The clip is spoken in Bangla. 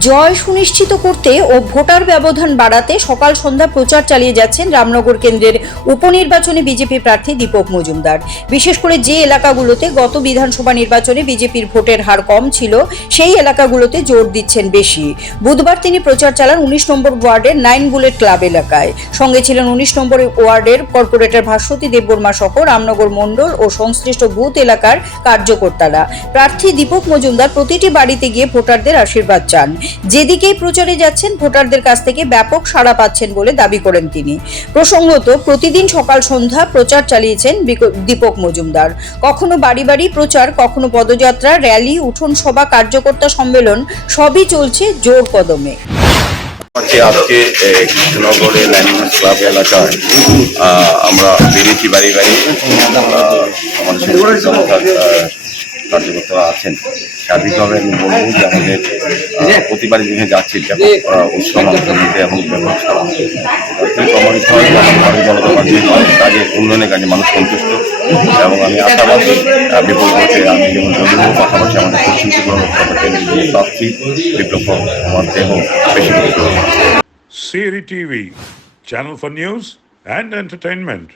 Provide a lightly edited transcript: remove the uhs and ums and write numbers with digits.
জয় সুনিশ্চিত করতে ও ভোটার ব্যবধান বাড়াতে সকাল সন্ধ্যা প্রচার চালিয়ে যাচ্ছেন রামনগর কেন্দ্রের উপনির্বাচনে বিজেপি প্রার্থী দীপক মজুমদার। বিশেষ করে যে এলাকাগুলোতে গত বিধানসভা নির্বাচনে বিজেপির ভোটের হার কম ছিল সেই এলাকাগুলোতে জোর দিচ্ছেন বেশি। বুধবার তিনি প্রচার চালান 19 নম্বর ওয়ার্ডের 9 বুলেট ক্লাব এলাকায়। সঙ্গে ছিলেন 19 নম্বর ওয়ার্ডের কর্পোরেটর ভাস্বতী দেববর্মা সহ রামনগর মণ্ডল ও সংশ্লিষ্ট বুথ এলাকার কার্যকর্তারা। প্রার্থী দীপক মজুমদার প্রতিটি বাড়িতে গিয়ে ভোটারদের আশীর্বাদ চান। যেদিকেই প্রচারে যাচ্ছেন ভোটারদের কাছ থেকে ব্যাপক সাড়া পাচ্ছেন বলে দাবি করেন তিনি। প্রসঙ্গত প্রতিদিন সকাল সন্ধ্যা প্রচার চালিয়েছেন দীপক মজুমদার। কখনো বাড়ি বাড়ি প্রচার, কখনো পদযাত্রা, র্যালি, উঠোন সভা, কার্যকর্তা সম্মেলন সবই চলছে জোর কদমে। আজকে কৃষ্ণনগরের ল্যান্ডমার্ক ক্লাব এলাকায় আমরা বেরিয়েছি বাড়ি বাড়ি। আমাদের কার্যকর্তারা আছেন। সার্বিকভাবে আমি বলবো যে আমাদের প্রতিবারই যেখানে যাচ্ছি উৎসব মধ্যে এবং প্রমাণিত হয় ভারতীয় জনতা পার্টির কাজের উন্নয়নের কাজে মানুষ সন্তুষ্ট এবং আমি আশাবাদী বিপুল ভোটে আমি যেমন জমির পাশাপাশি আমাদের পশ্চিম ত্রিপুরা লোকসভা কেন্দ্রের প্রার্থী বিপ্লব কুমার দেহ বেশি CRI TV, channel for news and entertainment.